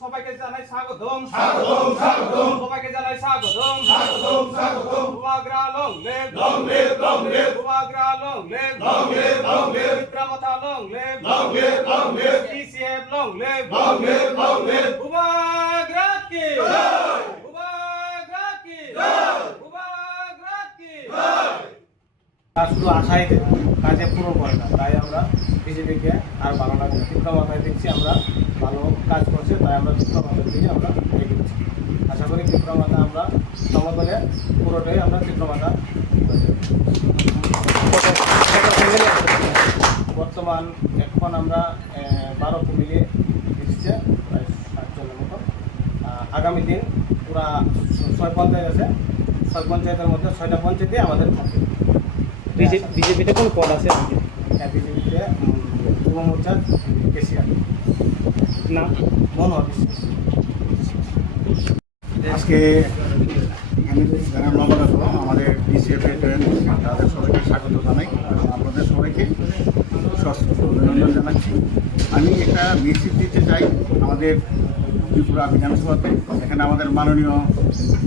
সবাইকে জানাই স্বাগতম, সবাইকে জানাই স্বাগতম। উবাগরা লং লেভ, উবাগরা লং লেভ, বিক্রমতা long live, TCF long live, উবাগরা কি, উবাগরা কি, উবাগরা কি। শুধু আশাই কাজে পুরো করে না, তাই আমরা বিজেপিকে আর ভালো লাগবে। বিক্রমতায় দেখছি আমরা ভালো কাজ করছে, তাই আমরা বিক্রমতার দিকে আমরা এগিয়েছি। আশা করি বিক্রমতা আমরা সমতলে পুরোটাই আমরা বিক্রমতা। বর্তমান এখন আমরা 12 ফ্যামিলি এসেছে, প্রায় 60 জনের মতো। আগামী দিন পুরা 6 পঞ্চায়েত আছে, 6 পঞ্চায়েতের মধ্যে 6টা পঞ্চায়েতে আমাদের থাকে। বিজেপিতে কোন পদ আছে? হ্যাঁ, বিজেপিতে যুব মোর্চার কেসিআর না মনোহর বিশ্বাস। আজকে যারা নগর আমাদের ডিসিএফে জয়েন করছে তাদের সবাইকে স্বাগত জানাই, আপনাদের সবাইকে সশস্ত্র অভিনন্দন জানাচ্ছি। আমি একটা মেসেজ দিতে চাই আমাদের ত্রিপুরা বিধানসভাতে, এখানে আমাদের মাননীয়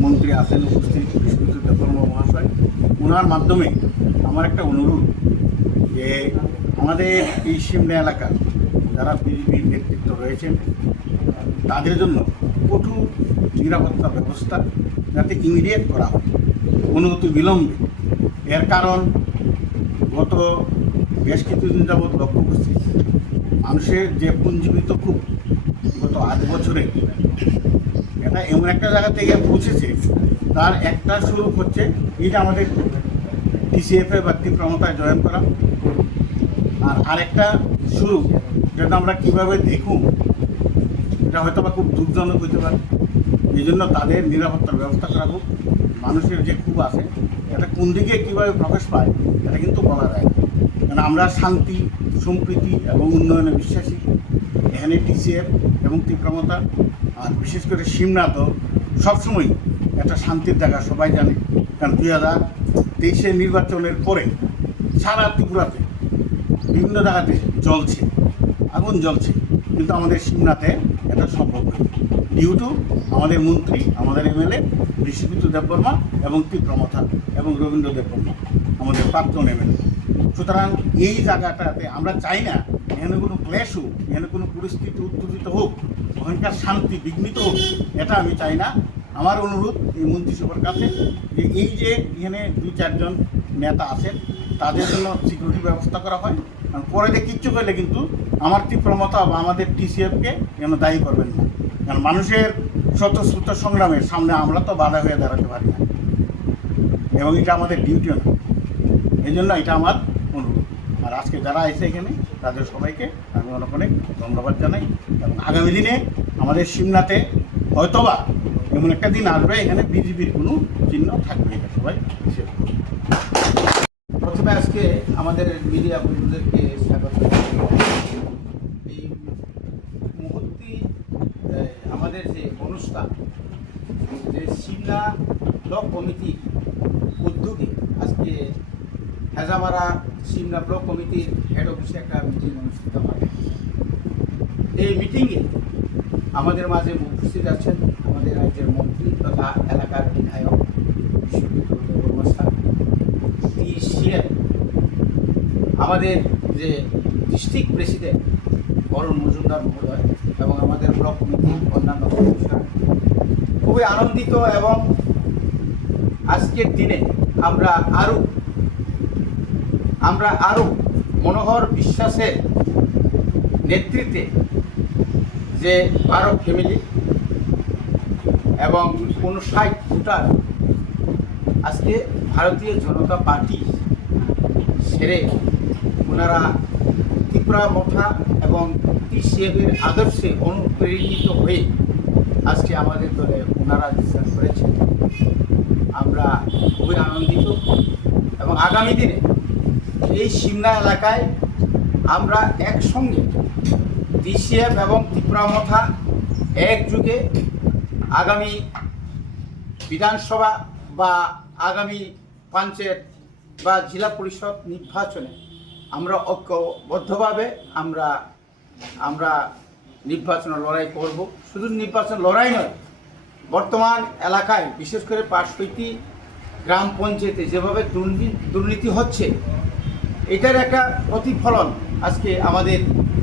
মন্ত্রী আছেন উপস্থিত বিশ্বজিৎ দেববর্মা মহাশয়। ওনার মাধ্যমে আমার একটা অনুরোধ যে আমাদের এই সিমলা এলাকার যারা বিজেপির নেতৃত্ব রয়েছেন তাদের জন্য কঠোর নিরাপত্তা ব্যবস্থা যাতে ইমিডিয়েট করা হয়, অনুমতি বিলম্বে। এর কারণ গত বেশ কিছুদিন যাবৎ লক্ষ্য করছি মানুষের যে পুঞ্জীবিত খুব গত 8 বছরে এটা এমন একটা জায়গা থেকে পৌঁছেছে, তার একটা স্বরূপ হচ্ছে এই যে আমাদের টিসিএফে বা ত্রিপ্রমতায় জয়েন করা, আর আরেকটা স্বরূপ যেটা আমরা কীভাবে দেখুন এটা হয়তো বা খুব দুঃখজনক হইতে পারে। এই জন্য তাদের নিরাপত্তার ব্যবস্থা করা হোক। মানুষের যে খুব আছে এটা কোন দিকে কীভাবে প্রকাশ পায় এটা কিন্তু বলা যায় না, কারণ আমরা শান্তি সম্প্রীতি এবং উন্নয়নে বিশ্বাসী। এখানে টিসিএফ এবং ত্রিপ্রমতা আর বিশেষ করে সিমনা তো সবসময় একটা শান্তির জায়গা, সবাই জানে। কারণ 2023 নির্বাচনের পরে সারা ত্রিপুরাতে বিভিন্ন জায়গাতে জ্বলছে, আগুন জ্বলছে, কিন্তু আমাদের সিমনাতে এটা সম্ভব নয় ডিউ টু আমাদের মন্ত্রী, আমাদের এমএলএ বিশ্বজিৎ দেববর্মা এবং ত্রিপ্রমতা এবং রবীন্দ্র দেববর্মা আমাদের প্রাক্তন এমএলএ। সুতরাং এই জায়গাটাতে আমরা চাই না এখানে কোনো ক্লেশ হোক, এখানে কোনো পরিস্থিতি উত্তেজিত হোক, ওখানকার শান্তি বিঘ্নিত হোক, এটা আমি চাই না। আমার অনুরোধ এই মন্ত্রিসভার কাছে যে এই যে এখানে 2-4 জন নেতা আছেন তাদের জন্য সিকিউরিটি ব্যবস্থা করা হয়, কারণ পরে যে কিচ্ছু করলে কিন্তু আমার ত্রিপ্রমতা বা আমাদের টিসিএফকে যেন দায়ী করবেন না, কারণ মানুষের স্বতঃস্ফূর্ত সংগ্রামের সামনে আমরা তো বাধা হয়ে দাঁড়াতে পারি না, এবং এটা আমাদের ডিউটিও না। এই জন্য এটা আমার অনুরোধ। আর আজকে যারা এসে এখানে তাদের সবাইকে আমি অনেক অনেক ধন্যবাদ জানাই, এবং আগামী দিনে আমাদের সিমনাতে হয়তোবা এমন একটা দিন আসবে এখানে বিজেপির কোনো চিহ্ন থাকবে, এটা সবাই হিসেব। প্রথমে আজকে আমাদের মিডিয়া বন্ধুদেরকে স্বাগত। এই মুহূর্তে আমাদের যে অনুষ্ঠান, যে সিমলা ব্লক কমিটির উদ্যোগে আজকে হেজামারা সিমলা ব্লক কমিটির হেড অফিসে একটা মিটিং অনুষ্ঠিত হয়। এই মিটিংয়ে আমাদের মাঝে উপস্থিত আছেন আমাদের রাজ্যের মন্ত্রী তথা এলাকার বিধায়ক বিশ্বজিৎ দেববর্মা স্যার, টিসিএফ আমাদের যে ডিস্ট্রিক্ট প্রেসিডেন্ট অরুণ মজুমদার মহোদয় এবং আমাদের ব্লক কমিটির অন্যান্য কমিশনার। খুবই আনন্দিত, এবং আজকের দিনে আমরা আরও মনোহর বিশ্বাসের নেতৃত্বে যে 12 ফ্যামিলি এবং 59 ভোটার আজকে ভারতীয় জনতা পার্টি ছেড়ে ওনারা ত্রিপ্রমতা এবং টিসিএফের আদর্শে অনুপ্রেরিত হয়ে আজকে আমাদের দলে ওনারা যোগদান করেছেন। আমরা খুবই আনন্দিত, এবং আগামী দিনে এই সিমলা এলাকায় আমরা একসঙ্গে টিসিএফ এবং ত্রিপ্রমতা একযোগে আগামী বিধানসভা বা আগামী পঞ্চায়েত বা জেলা পরিষদ নির্বাচনে আমরা ঐক্যবদ্ধভাবে আমরা আমরা নির্বাচন লড়াই করব। শুধু নির্বাচন লড়াই নয়, বর্তমান এলাকায় বিশেষ করে 65টি গ্রাম পঞ্চায়েতে যেভাবে দুর্নীতি হচ্ছে, এটার একটা প্রতিফলন আজকে আমাদের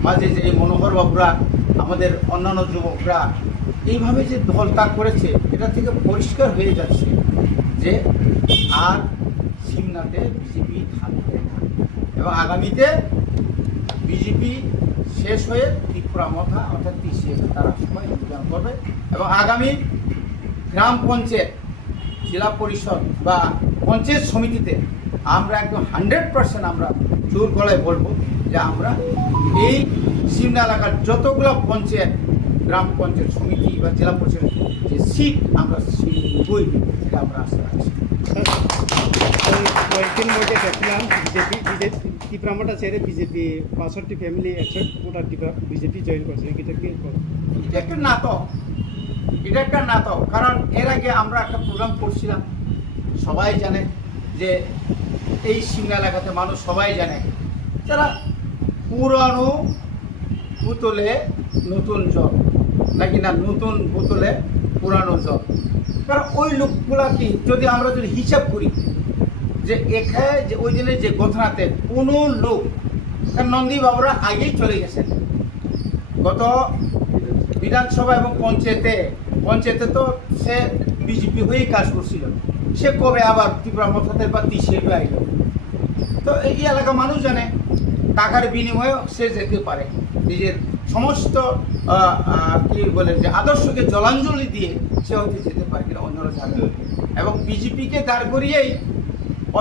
মাঝে যে মনোহর বাবুরা, আমাদের অন্যান্য যুবকরা এইভাবে যে দলত্যাগ করেছে, এটা থেকে পরিষ্কার হয়ে যাচ্ছে যে আর সিমনাতে বিজেপি থাকবে না এবং আগামীতে বিজেপি শেষ হয়ে ত্রিপুরা মথা অর্থাৎ TCF তারা সবাই যোগদান করবে এবং আগামী গ্রাম পঞ্চায়েত, জেলা পরিষদ বা পঞ্চায়েত সমিতিতে আমরা একদম 100% আমরা জোর গলায় বলবো যে আমরা এই সিমনা এলাকার যতগুলো পঞ্চায়েত, গ্রাম পঞ্চায়েত সমিতি বা জেলা পরিষদ যে সিট আমরা বই সেটা আমরা আশা রাখছি। কয়েকদিন মধ্যে দেখলাম বিজেপি ত্রিপুরামাটা ছেড়ে বিজেপি 65 ফ্যামিলি একসাথে গোটা বিজেপি জয়েন করছে। এটা কি এটা একটা নাটক, এটা একটা নাটক। কারণ এর আগে আমরা একটা প্রোগ্রাম করছিলাম, সবাই জানে যে এই সিমলা এলাকাতে মানুষ সবাই জানে যারা পুরানো বোতলে নতুন জল নাকি না নতুন বোতলে পুরানো জল। কারণ ওই লোকগুলা কি যদি আমরা যদি হিসাব করি যে এখানে যে ওই দিনের যে ঘটনাতে কোনো লোক, কারণ নন্দী বাবুরা আগেই চলে গেছেন গত বিধানসভা এবং পঞ্চায়েতে তো সে বিজেপি হয়েই কাজ করছিল, সে কবে আবার ত্রিপুরা মথাতে বা TCF আইল। তো এই এলাকা মানুষ জানে টাকার বিনিময়ে সে যেতে পারে, নিজের সমস্ত কি বলে যে আদর্শকে জলাঞ্জলি দিয়ে সে হয়তো যেতে পারে কিনা অন্যরা জানে। এবং বিজেপিকে দাঁড় করিয়েই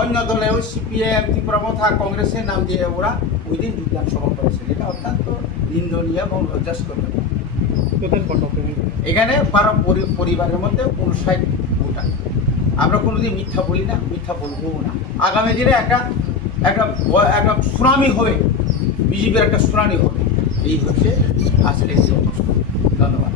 অন্য দলেও CPM, ত্রিপুরা মথা, কংগ্রেসের নাম দিয়ে ওরা ওই দিন যোগদান সভা করেছে। এটা অত্যন্ত নিন্দনীয় এবং লজ্জাস্কর। এখানে 12 পরিবারের মধ্যে 59 ভোটার। আমরা কোনোদিন মিথ্যা বলি না, মিথ্যা বলবো না। আগামী দিনে একটা সুনামি হবে, বিজেপির একটা সুনামি হবে। এই হচ্ছে আসলে ধন্যবাদ।